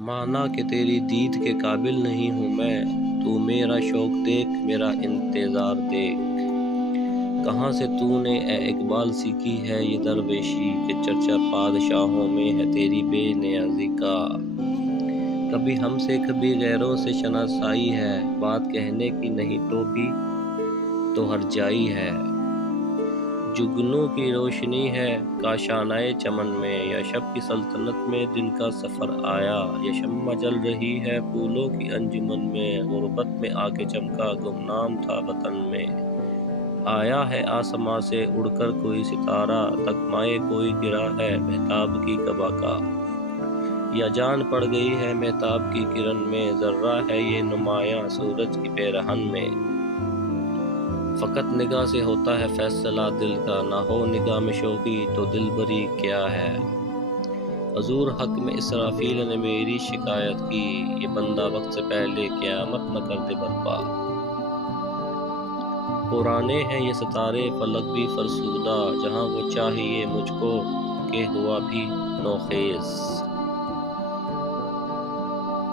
مانا کہ تیری دید کے قابل نہیں ہوں میں، تو میرا شوق دیکھ، میرا انتظار دیکھ۔ کہاں سے تو نے اے اقبال سیکھی ہے یہ درویشی، کہ چرچا بادشاہوں میں ہے تیری بے نیازی کا۔ کبھی ہم سے کبھی غیروں سے شناسائی ہے، بات کہنے کی نہیں تو بھی تو ہر جائی ہے۔ جگنوں کی روشنی ہے کاشانۂ چمن میں، یا شب کی سلطنت میں دن کا سفر آیا۔ یا شمع جل رہی ہے پھولوں کی انجمن میں، غربت میں آ کے چمکا گمنام تھا وطن میں۔ آیا ہے آسماں سے اڑ کر کوئی ستارہ، تغمائے کوئی گرا ہے مہتاب کی قبا کا۔ یا جان پڑ گئی ہے مہتاب کی کرن میں، ذرہ ہے یہ نمایاں سورج کی پیرہن میں۔ فقط نگاہ سے ہوتا ہے فیصلہ دل کا، نہ ہو نگاہ میں شوخی تو دل بری کیا ہے۔ حضور حق میں اسرافیل نے میری شکایت کی، یہ بندہ وقت سے پہلے قیامت نہ کر دے برپا۔ پرانے ہیں یہ ستارے فلک بھی فرسودہ، جہاں وہ چاہیے مجھ کو کہ ہوا بھی نوخیز۔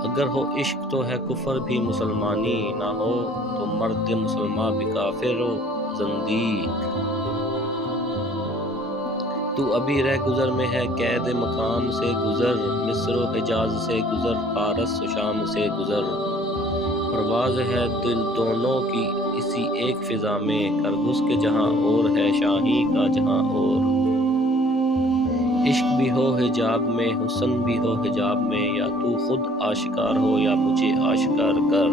اگر ہو عشق تو ہے کفر بھی مسلمانی، نہ ہو تو مرد مسلماں بھی کافر و زندیق۔ تو ابھی رہ گزر میں ہے قید مقام سے گزر، مصر و حجاز سے گزر، فارس و شام سے گزر۔ پرواز ہے دل دونوں کی اسی ایک فضا میں، کر گھس کے جہاں اور ہے شاہیں کا جہاں اور۔ عشق بھی ہو حجاب میں، حسن بھی ہو حجاب میں، یا تو خود آشکار ہو یا مجھے آشکار کر۔